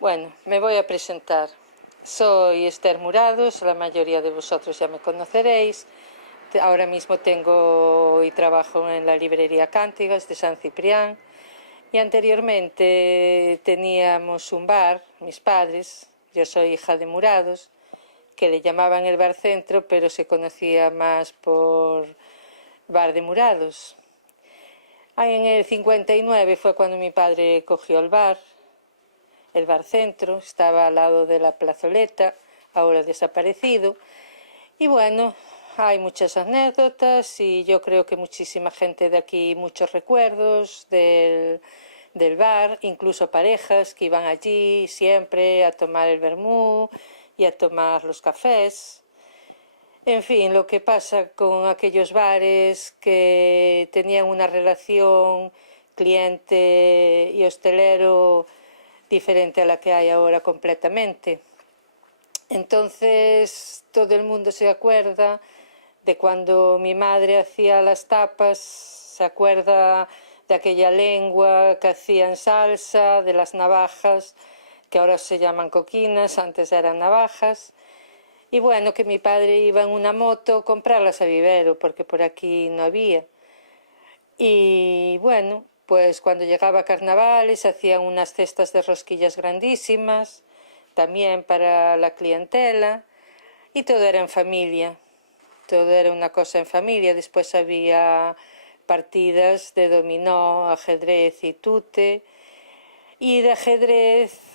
Bueno, me voy a presentar. Soy Esther Murados, la mayoría de vosotros ya me conoceréis. Ahora mismo tengo y trabajo en la librería Cántigas de San Ciprián. Y anteriormente teníamos un bar, mis padres, yo soy hija de Murados, que le llamaban el Bar Centro, pero se conocía más por Bar de Murados. En el 59 fue cuando mi padre cogió el bar Centro, estaba al lado de la plazoleta, ahora desaparecido. Y bueno, hay muchas anécdotas y yo creo que muchísima gente de aquí, muchos recuerdos del bar, incluso parejas que iban allí siempre a tomar el vermú y a tomar los cafés. En fin, lo que pasa con aquellos bares que tenían una relación cliente y hostelero diferente a la que hay ahora completamente. Entonces todo el mundo se acuerda de cuando mi madre hacía las tapas, se acuerda de aquella lengua que hacía en salsa, de las navajas, que ahora se llaman coquinas, antes eran navajas. Y bueno, que mi padre iba en una moto a comprarlas a vivero, porque por aquí no había. Y bueno, pues cuando llegaba carnavales hacían unas cestas de rosquillas grandísimas, también para la clientela, y todo era en familia, todo era una cosa en familia. Después había partidas de dominó, ajedrez y tute. Y de ajedrez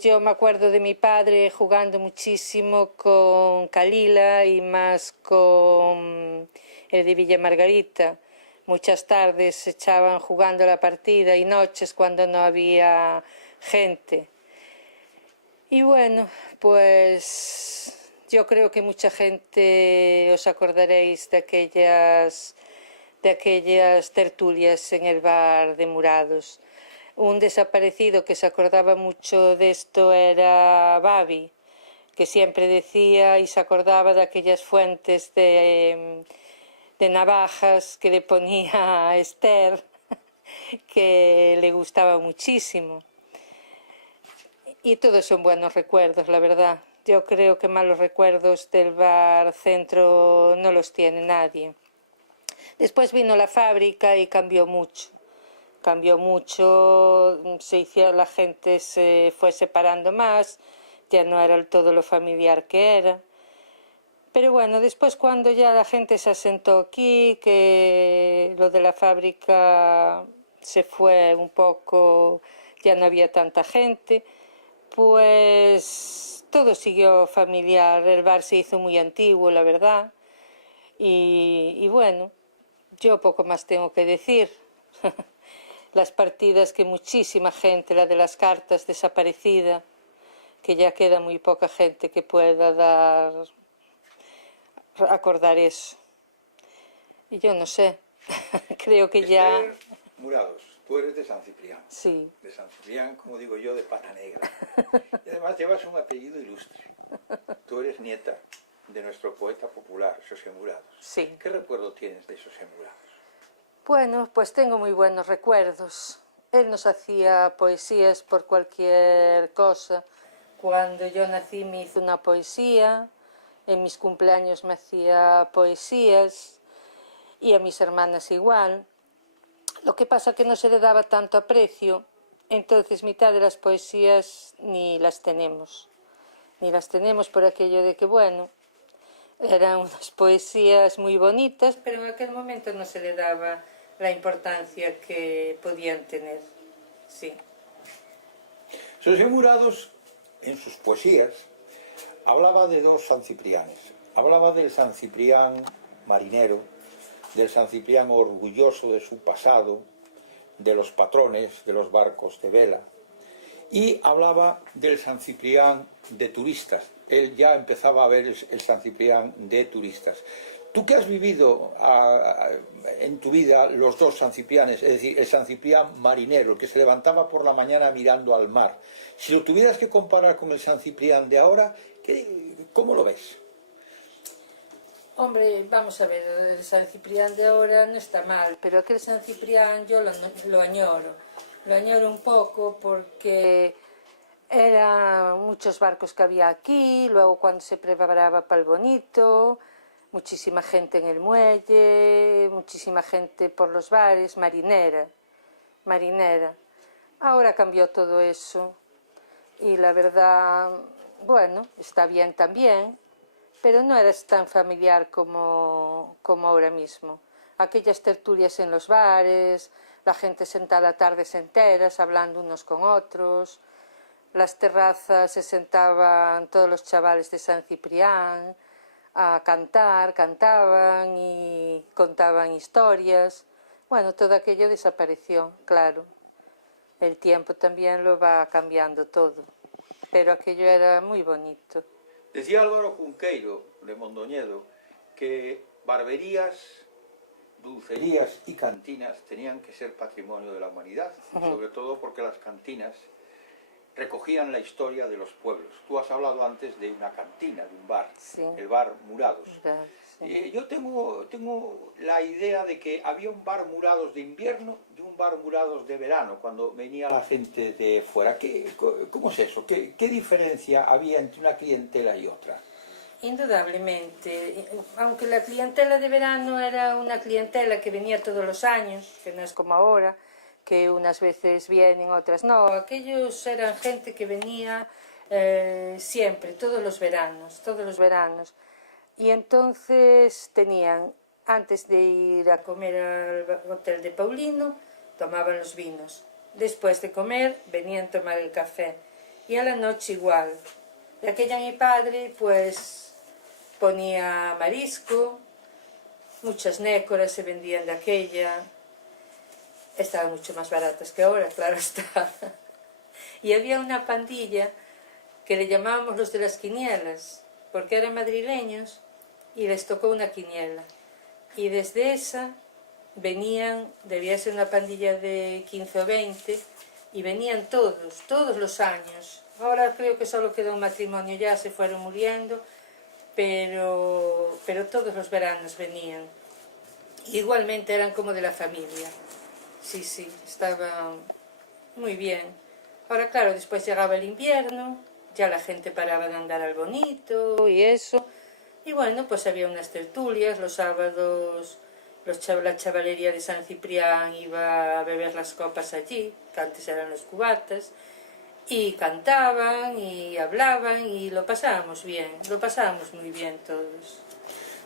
yo me acuerdo de mi padre jugando muchísimo con Calila y más con el de Villa Margarita. Muchas tardes se echaban jugando la partida y noches cuando no había gente. Y bueno, pues yo creo que mucha gente os acordaréis de aquellas tertulias en el bar de Murados. Un desaparecido que se acordaba mucho de esto era Babi, que siempre decía y se acordaba de aquellas fuentes de navajas que le ponía a Esther, que le gustaba muchísimo. Y todos son buenos recuerdos, la verdad. Yo creo que malos recuerdos del Bar Centro no los tiene nadie. Después vino la fábrica y cambió mucho. La gente se fue separando más, ya no era todo lo familiar que era. Pero bueno, después cuando ya la gente se asentó aquí, que lo de la fábrica se fue un poco, ya no había tanta gente, pues todo siguió familiar. El bar se hizo muy antiguo, la verdad. Y bueno, yo poco más tengo que decir. Las partidas que muchísima gente, la de las cartas desaparecida, que ya queda muy poca gente que pueda acordar eso. Y yo no sé, creo que ya... Esther Murados, tú eres de San Ciprián. Sí. De San Ciprián, como digo yo, de pata negra. Y además llevas un apellido ilustre. Tú eres nieta de nuestro poeta popular, Xosé Murados. Sí. ¿Qué recuerdo tienes de Xosé Murados? Bueno, pues tengo muy buenos recuerdos. Él nos hacía poesías por cualquier cosa. Cuando yo nací me hizo una poesía, en mis cumpleaños me hacía poesías y a mis hermanas igual. Lo que pasa que no se le daba tanto aprecio, entonces mitad de las poesías ni las tenemos por aquello de que, bueno, eran unas poesías muy bonitas, pero en aquel momento no se le daba la importancia que podían tener. Sí. Xosé Murados, en sus poesías, hablaba de dos San Ciprianes. Hablaba del San Ciprián marinero, del San Ciprián orgulloso de su pasado, de los patrones de los barcos de vela, y hablaba del San Ciprián de turistas. Él ya empezaba a ver el San Ciprián de turistas. Tú que has vivido en tu vida los dos San Ciprianes, es decir, el San Ciprián marinero, el que se levantaba por la mañana mirando al mar, si lo tuvieras que comparar con el San Ciprián de ahora, ¿cómo lo ves? Hombre, vamos a ver, el San Ciprián de ahora no está mal, pero aquel San Ciprián yo lo añoro. Lo añoro un poco porque Eran muchos barcos que había aquí, luego cuando se preparaba para el Bonito, muchísima gente en el muelle, muchísima gente por los bares, marinera. Ahora cambió todo eso y la verdad, bueno, está bien también, pero no era tan familiar como ahora mismo. Aquellas tertulias en los bares, la gente sentada tardes enteras hablando unos con otros, las terrazas se sentaban todos los chavales de San Ciprián a cantar, cantaban y contaban historias. Bueno, todo aquello desapareció, claro. El tiempo también lo va cambiando todo, pero aquello era muy bonito. Decía Álvaro Junqueiro, de Mondoñedo, que barberías, dulcerías y cantinas tenían que ser patrimonio de la humanidad, sobre todo porque las cantinas recogían la historia de los pueblos. Tú has hablado antes de una cantina, de un bar, sí. El bar Murados. Sí. Yo tengo la idea de que había un bar Murados de invierno y un bar Murados de verano, cuando venía la gente de fuera. ¿Cómo es eso? ¿Qué diferencia había entre una clientela y otra? Indudablemente, aunque la clientela de verano era una clientela que venía todos los años, que no es como ahora, que unas veces vienen, otras no. Aquellos eran gente que venía siempre, todos los veranos. Y entonces tenían, antes de ir a comer al hotel de Paulino, tomaban los vinos. Después de comer, venían a tomar el café. Y a la noche igual. De aquella mi padre, pues, ponía marisco, muchas nécoras se vendían de aquella. Estaban mucho más baratas que ahora, claro está. Y había una pandilla que le llamábamos los de las quinielas, porque eran madrileños y les tocó una quiniela. Y desde esa venían, debía ser una pandilla de 15 o 20, y venían todos los años. Ahora creo que solo quedó un matrimonio, ya se fueron muriendo, pero todos los veranos venían. Igualmente eran como de la familia. Sí, estaban muy bien. Ahora, claro, después llegaba el invierno, ya la gente paraba de andar al Bonito y eso. Y bueno, pues había unas tertulias, los sábados la chavalería de San Ciprián iba a beber las copas allí, que antes eran los cubatas, y cantaban y hablaban y lo pasábamos bien, lo pasábamos muy bien todos.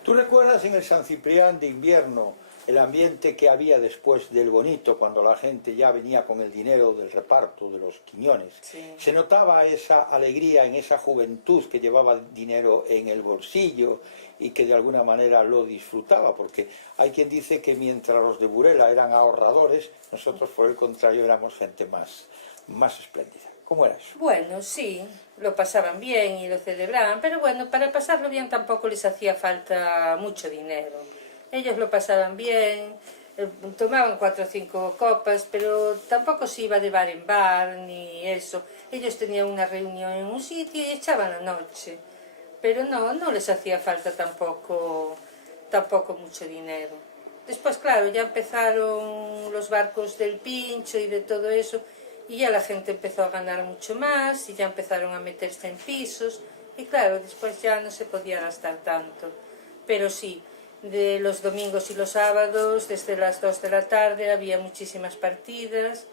¿Tú recuerdas en el San Ciprián de invierno el ambiente que había después del Bonito, cuando la gente ya venía con el dinero del reparto, de los quiñones? Sí. Se notaba esa alegría en esa juventud que llevaba dinero en el bolsillo y que de alguna manera lo disfrutaba, porque hay quien dice que mientras los de Burela eran ahorradores, nosotros por el contrario éramos gente más espléndida. ¿Cómo era eso? Bueno, sí, lo pasaban bien y lo celebraban, pero bueno, para pasarlo bien tampoco les hacía falta mucho dinero. Ellos lo pasaban bien, tomaban 4 o 5 copas, pero tampoco se iba de bar en bar ni eso. Ellos tenían una reunión en un sitio y echaban la noche, pero no les hacía falta tampoco mucho dinero. Después, claro, ya empezaron los barcos del Pincho y de todo eso, y ya la gente empezó a ganar mucho más y ya empezaron a meterse en pisos y claro, después ya no se podía gastar tanto. Pero sí, de los domingos y los sábados, desde las 2 de la tarde había muchísimas partidas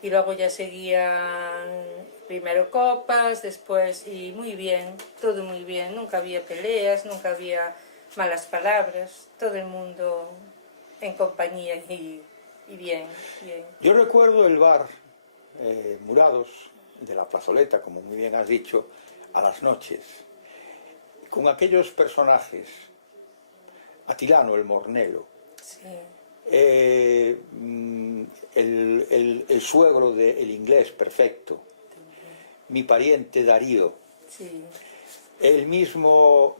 y luego ya seguían primero copas, después, y muy bien, todo muy bien, nunca había peleas, nunca había malas palabras, todo el mundo en compañía y bien. Yo recuerdo el bar Murados de la plazoleta, como muy bien has dicho, a las noches, con aquellos personajes, Atilano el Mornelo, Sí. El suegro del inglés perfecto, mi pariente Darío, Sí. el mismo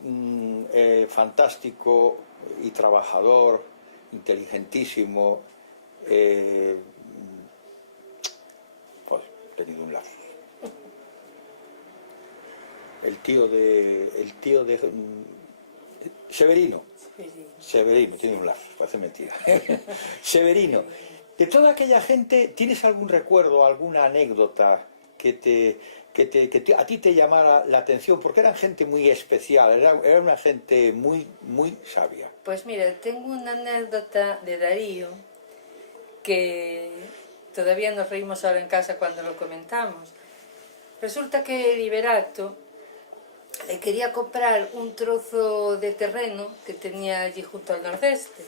fantástico y trabajador, inteligentísimo, pues tenido un lapsus. El tío de Severino. Severino, tiene un lapsus, parece mentira. Severino. De toda aquella gente, ¿tienes algún recuerdo, alguna anécdota que a ti te llamara la atención, porque eran gente muy especial, era una gente muy sabia. Pues mira, tengo una anécdota de Darío que todavía nos reímos ahora en casa cuando lo comentamos. Resulta que Liberato le quería comprar un trozo de terreno que tenía allí junto al nordeste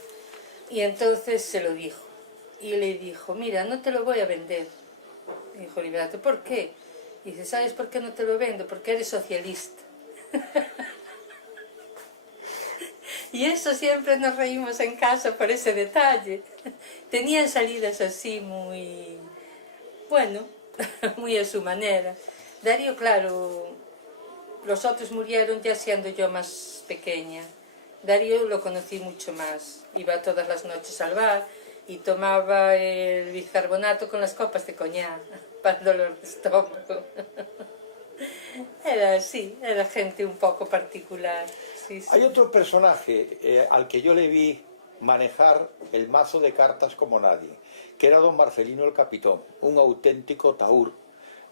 y entonces se lo dijo y le dijo, mira, no te lo voy a vender. Y dijo Liberato, ¿por qué? Y dice, ¿sabes por qué no te lo vendo? Porque eres socialista. Y eso siempre nos reímos en casa por ese detalle. Tenían salidas así muy, bueno, muy a su manera. Darío, claro, los otros murieron ya siendo yo más pequeña. Darío lo conocí mucho más. Iba todas las noches al bar y tomaba el bicarbonato con las copas de coñac para el dolor de estómago. Era así, era gente un poco particular. Sí, sí. Hay otro personaje al que yo le vi manejar el mazo de cartas como nadie, que era don Marcelino el Capitón, un auténtico taur,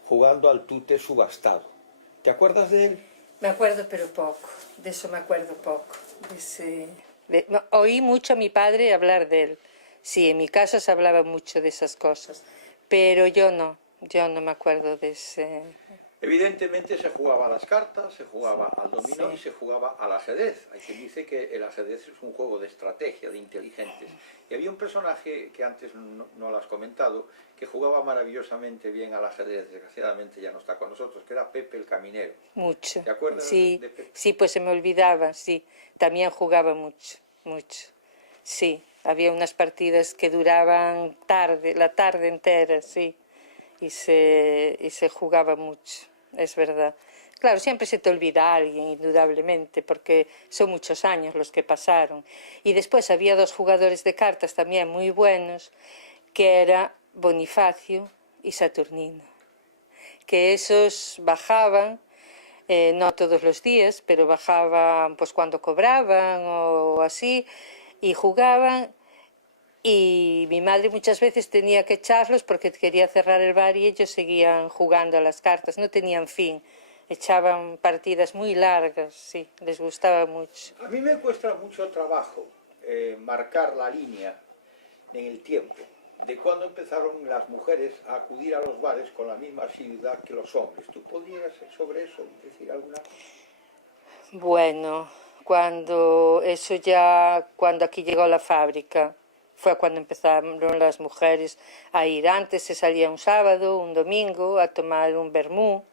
jugando al tute subastado. ¿Te acuerdas de él? Me acuerdo, pero poco. De eso me acuerdo poco. No, oí mucho a mi padre hablar de él. Sí, en mi casa se hablaba mucho de esas cosas, pero yo no me acuerdo de ese... Evidentemente se jugaba a las cartas, se jugaba al dominó Sí. y se jugaba al ajedrez. Hay quien dice que el ajedrez es un juego de estrategia, de inteligentes. Y había un personaje que antes no lo has comentado, que jugaba maravillosamente bien al ajedrez, desgraciadamente ya no está con nosotros, que era Pepe el Caminero. Mucho. ¿Te acuerdas Sí, de Pepe? sí, pues se me olvidaba, sí. También jugaba mucho, mucho. Sí, había unas partidas que duraban la tarde entera, sí. Y se jugaba mucho, es verdad. Claro, siempre se te olvida a alguien, indudablemente, porque son muchos años los que pasaron. Y después había dos jugadores de cartas también muy buenos, que era Bonifacio y Saturnino, que esos bajaban, no todos los días, pero bajaban pues cuando cobraban o así, y jugaban. Y mi madre muchas veces tenía que echarlos porque quería cerrar el bar y ellos seguían jugando a las cartas, no tenían fin. Echaban partidas muy largas, sí, les gustaba mucho. A mí me cuesta mucho trabajo marcar la línea en el tiempo de cuando empezaron las mujeres a acudir a los bares con la misma asiduidad que los hombres. ¿Tú podrías sobre eso decir alguna cosa? Bueno, cuando aquí llegó la fábrica, fue cuando empezaron las mujeres a ir. Antes se salía un sábado, un domingo, a tomar un vermú,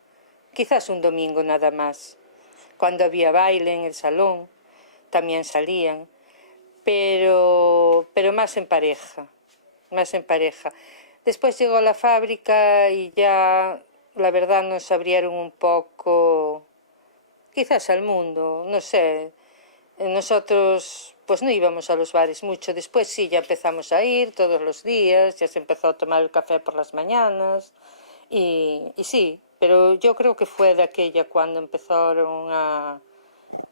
quizás un domingo nada más. Cuando había baile en el salón, también salían, pero más en pareja, más en pareja. Después llegó la fábrica y ya, la verdad, nos abrieron un poco, quizás al mundo, no sé. Nosotros pues no íbamos a los bares mucho, después sí, ya empezamos a ir todos los días, ya se empezó a tomar el café por las mañanas y sí, pero yo creo que fue de aquella cuando empezaron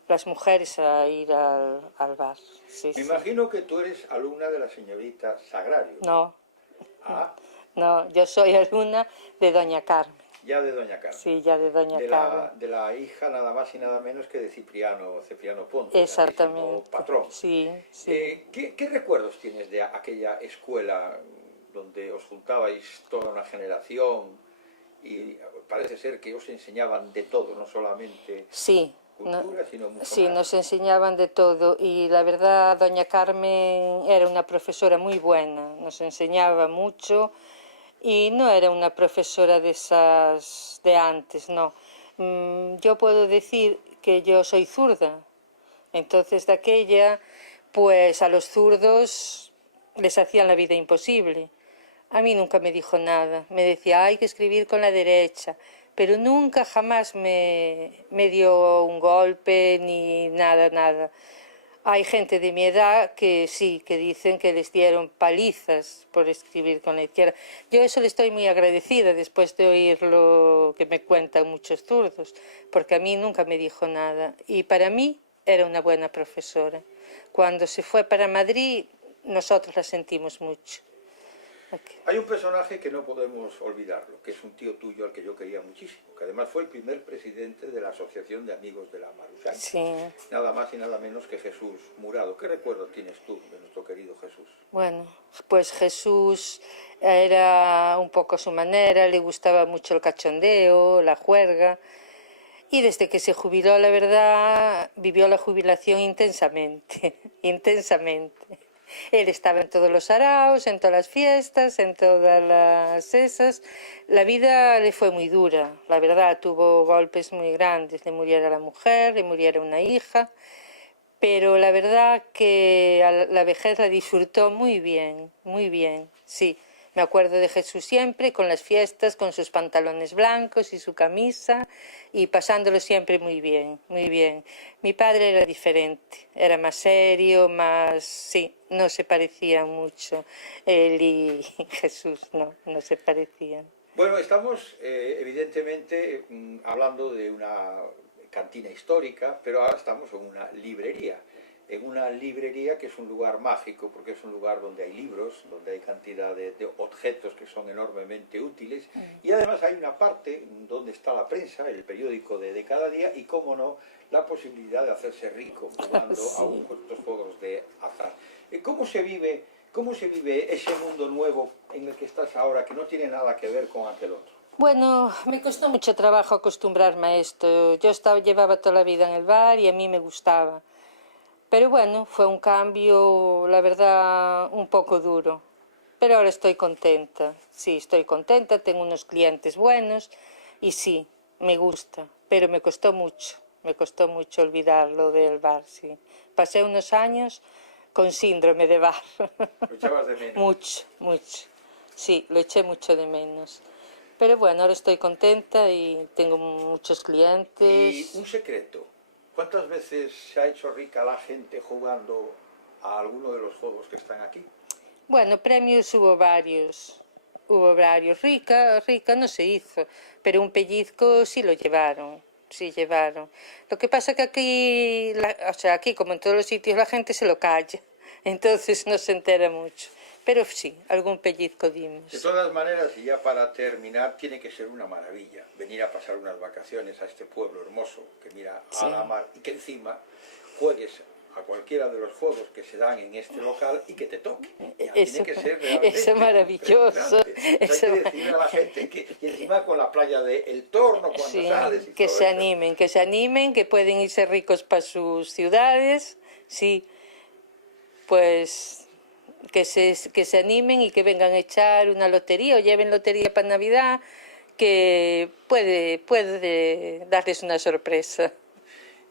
las mujeres a ir al bar. Sí, Me sí. imagino que tú eres alumna de la señorita Sagrario. No, Ah, no, yo soy alumna de Doña Carmen. ya de Doña Carmen. Sí, ya de Doña Carmen. De la hija nada más y nada menos que de Cipriano Ponce, Exactamente. patrón. Sí, sí. ¿Qué recuerdos tienes de aquella escuela donde os juntabais toda una generación y parece ser que os enseñaban de todo, no solamente Sí. cultura, sino mucho Sí, más? nos enseñaban de todo y la verdad doña Carmen era una profesora muy buena, nos enseñaba mucho y no era una profesora de esas de antes, no. Yo puedo decir que yo soy zurda, entonces de aquella, pues a los zurdos les hacían la vida imposible. A mí nunca me dijo nada, me decía hay que escribir con la derecha, pero nunca jamás me dio un golpe ni nada, nada. Hay gente de mi edad que sí, que dicen que les dieron palizas por escribir con la izquierda. Yo eso le estoy muy agradecida después de oír lo que me cuentan muchos zurdos, porque a mí nunca me dijo nada. Y para mí era una buena profesora. Cuando se fue para Madrid, nosotros la sentimos mucho. Hay un personaje que no podemos olvidarlo, que es un tío tuyo al que yo quería muchísimo, que además fue el primer presidente de la Asociación de Amigos de la Marusaña. Sí. Nada más y nada menos que Jesús Murado. ¿Qué recuerdo tienes tú de nuestro querido Jesús? Bueno, pues Jesús era un poco a su manera, le gustaba mucho el cachondeo, la juerga, y desde que se jubiló, la verdad, vivió la jubilación intensamente, intensamente. Él estaba en todos los saraos, en todas las fiestas, en todas las esas. La vida le fue muy dura, la verdad, tuvo golpes muy grandes. Le muriera la mujer, le muriera una hija, pero la verdad que la vejez la disfrutó muy bien, sí. Me acuerdo de Jesús siempre, con las fiestas, con sus pantalones blancos y su camisa, y pasándolo siempre muy bien, muy bien. Mi padre era diferente, era más serio, más... sí, no se parecían mucho. Él y Jesús no se parecían. Bueno, estamos evidentemente hablando de una cantina histórica, pero ahora estamos en una librería que es un lugar mágico, porque es un lugar donde hay libros, donde hay cantidad de objetos que son enormemente útiles, y además hay una parte donde está la prensa, el periódico de cada día, y cómo no, la posibilidad de hacerse rico jugando Sí. a estos juegos de azar. ¿Cómo se vive ese mundo nuevo en el que estás ahora, que no tiene nada que ver con aquel otro? Bueno, me costó mucho trabajo acostumbrarme a esto. Yo llevaba toda la vida en el bar y a mí me gustaba. Pero bueno, fue un cambio, la verdad, un poco duro. Pero ahora estoy contenta. Sí, estoy contenta, tengo unos clientes buenos y sí, me gusta. Pero me costó mucho olvidarlo del bar, sí. Pasé unos años con síndrome de bar. ¿Lo echabas de menos? Mucho. Sí, lo eché mucho de menos. Pero bueno, ahora estoy contenta y tengo muchos clientes. Y un secreto, ¿cuántas veces se ha hecho rica la gente jugando a alguno de los juegos que están aquí? Bueno, premios hubo varios. Hubo varios. Rica no se hizo, pero un pellizco sí lo llevaron. Sí llevaron. Lo que pasa que aquí, o sea, aquí como en todos los sitios la gente se lo calla. Entonces no se entera mucho. Pero sí, algún pellizco dimos. De todas maneras, y ya para terminar, tiene que ser una maravilla venir a pasar unas vacaciones a este pueblo hermoso que mira a la mar y que encima juegues a cualquiera de los juegos que se dan en este local y que te toque. Eso, tiene que ser realmente eso es maravilloso. Hay que decirle a la gente que, y encima con la playa de El Torno cuando sí, sales y que todo se esto. animen, que se animen, que pueden irse ricos para sus ciudades, sí, pues que se animen y que vengan a echar una lotería o lleven lotería para Navidad, que puede darles una sorpresa.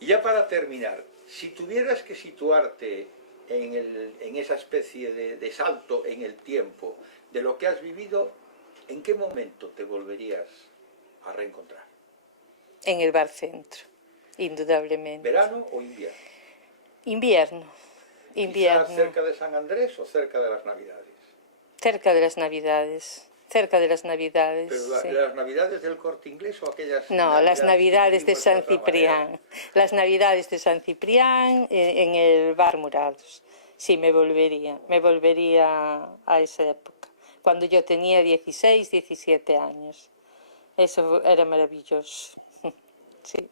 Y ya para terminar, si tuvieras que situarte en esa especie de salto en el tiempo de lo que has vivido, ¿en qué momento te volverías a reencontrar? En el bar centro, indudablemente. ¿Verano o invierno? Invierno. ¿Quizás cerca de San Andrés o cerca de las Navidades? Cerca de las Navidades. Cerca de las Navidades. ¿Pero sí. las Navidades del Corte Inglés o aquellas No, las Navidades de San de Ciprián. Las Navidades de San Ciprián en el bar Murados. Sí, me volvería a esa época, cuando yo tenía 16, 17 años. Eso era maravilloso. Sí.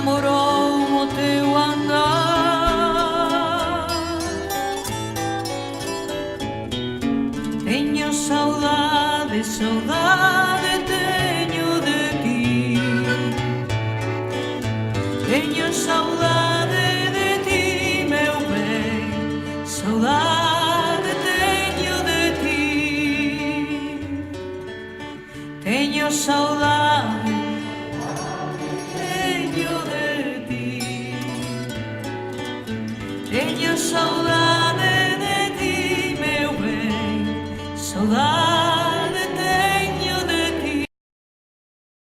enamorou o teu andar. Teño saudade, saudade teño de ti. Teño saudade de ti, meu ben, saudade teño de ti. Teño saudade, teño de ti. Teño saudade